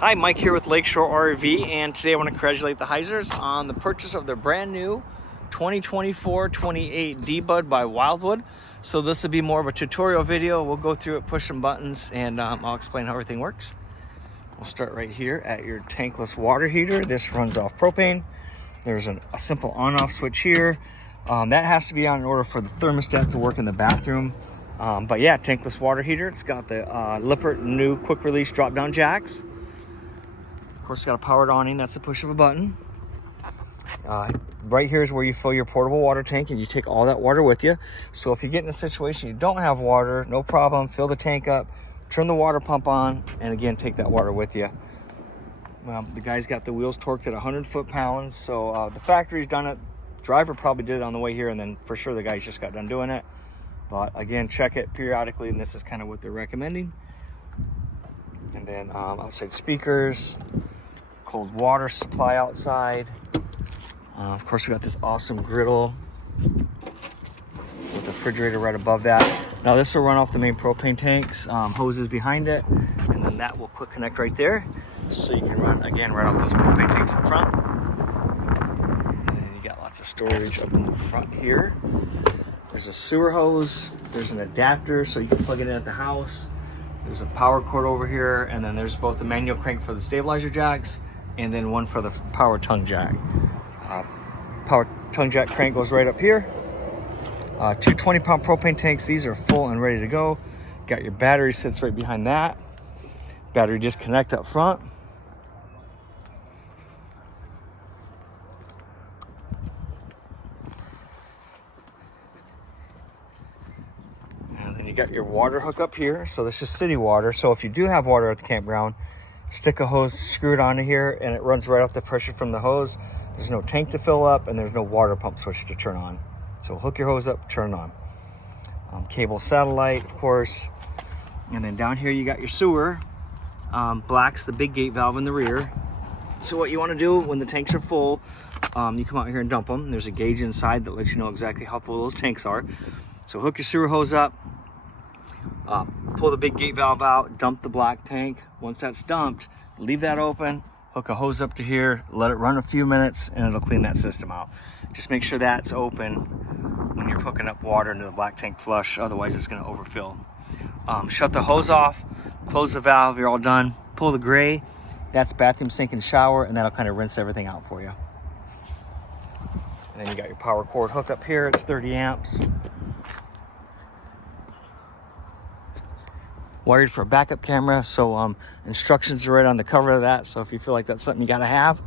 Hi, Mike here with Lakeshore RV, and today I want to congratulate the Heisers on the purchase of their brand new 2024-28 D-Bud by Wildwood. So this will be more of a tutorial video. We'll go through it, push some buttons, and I'll explain how everything works. We'll start right here at your tankless water heater. This runs off propane. There's a simple on-off switch here. That has to be on in order for the thermostat to work in the bathroom. But yeah, tankless water heater. It's got the Lippert new quick release drop-down jacks. Of course, it's got a powered awning. That's the push of a button. Right here is where you fill your portable water tank, and you take all that water with you. So if you get in a situation you don't have water, no problem. Fill the tank up, turn the water pump on, and again, take that water with you. The guy's got the wheels torqued at 100 foot-pounds, so the factory's done it. Driver probably did it on the way here, and then for sure the guys just got done doing it. But again, check it periodically, and this is kind of what they're recommending. And then outside speakers, cold water supply outside. Of course, we got this awesome griddle with the refrigerator right above that. Now this will run off the main propane tanks, hoses behind it, and then that will quick connect right there. So you can run, again, right off those propane tanks up front. And then you got lots of storage up in the front here. There's a sewer hose. There's an adapter so you can plug it in at the house. There's a power cord over here, and then there's both the manual crank for the stabilizer jacks and then one for the power tongue jack. Power tongue jack crank goes right up here. Two 20-pound propane tanks. These are full and ready to go. Got your battery sits right behind that. Battery disconnect up front. And then you got your water hook up here. So this is city water. So if you do have water at the campground, stick a hose, screw it onto here, and it runs right off the pressure from the hose. There's no tank to fill up, and there's no water pump switch to turn on. So hook your hose up, turn it on. Cable satellite, of course. And then down here you got your sewer. Black's the big gate valve in the rear. So what you want to do when the tanks are full, you come out here and dump them. There's a gauge inside that lets you know exactly how full those tanks are. So hook your sewer hose up, pull the big gate valve out, dump the black tank. Once that's dumped, leave that open, hook a hose up to here, let it run a few minutes, and it'll clean that system out. Just make sure that's open when you're hooking up water into the black tank flush, otherwise it's going to overfill. Shut the hose off, close the valve, you're all done. Pull the gray, that's bathroom, sink, and shower, and that'll kind of rinse everything out for you. And then you got your power cord hook up here, it's 30 amps. Wired for a backup camera, so instructions are right on the cover of that, so if you feel like that's something you gotta have,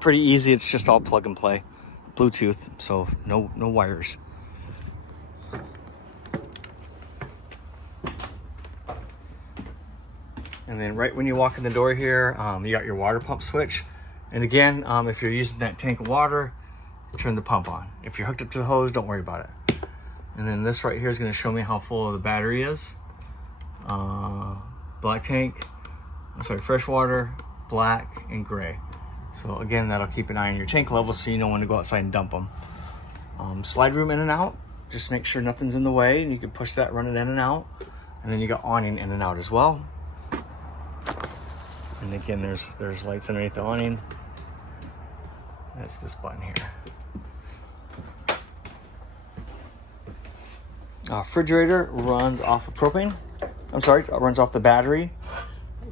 pretty easy. It's just all plug and play, Bluetooth, so no wires. And then right when you walk in the door here, you got your water pump switch, and again, if you're using that tank of water, turn the pump on. If you're hooked up to the hose, don't worry about it. And then this right here is going to show me how full the battery is. Black tank, fresh water, black, and gray. So again, that'll keep an eye on your tank level so you know when to go outside and dump them. Slide room in and out, just make sure nothing's in the way, and you can push that, run it in and out. And then you got awning in and out as well. And again, there's lights underneath the awning. That's this button here. Refrigerator runs off of propane. Runs off the battery.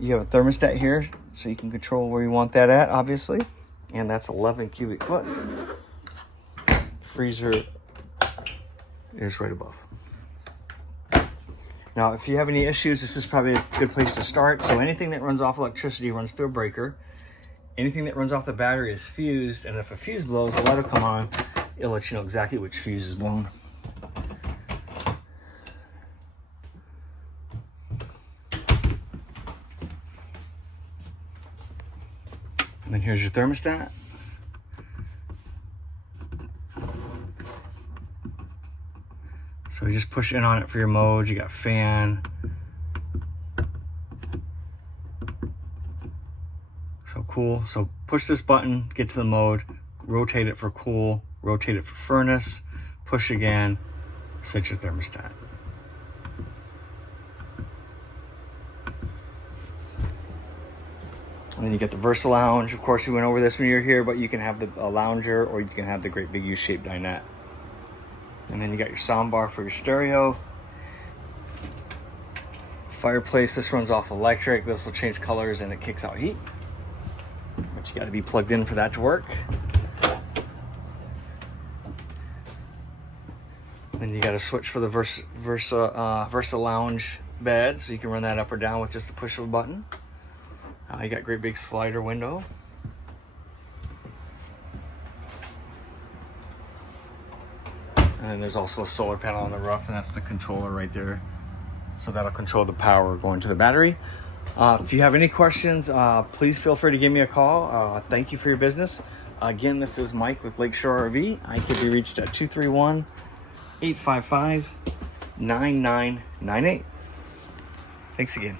You have a thermostat here, so you can control where you want that at, obviously. And that's 11 cubic foot. Freezer is right above. Now, if you have any issues, this is probably a good place to start. So anything that runs off electricity runs through a breaker. Anything that runs off the battery is fused, and if a fuse blows, a light will come on. It'll let you know exactly which fuse is blown. And then here's your thermostat. So you just push in on it for your mode. You got fan. So cool. So push this button, get to the mode, rotate it for cool, rotate it for furnace, push again, set your thermostat. And then you get the Versa Lounge. Of course, we went over this when you were here, but you can have a lounger, or you can have the great big U-shaped dinette. And then you got your sound bar for your stereo. Fireplace, this runs off electric. This will change colors and it kicks out heat. But you got to be plugged in for that to work. Then you got to switch for the Versa Lounge bed, so you can run that up or down with just a push of a button. You got great big slider window. And then there's also a solar panel on the roof, and that's the controller right there. So that'll control the power going to the battery. If you have any questions, please feel free to give me a call. Thank you for your business. Again, this is Mike with Lakeshore RV. I can be reached at 231-855-9998. Thanks again.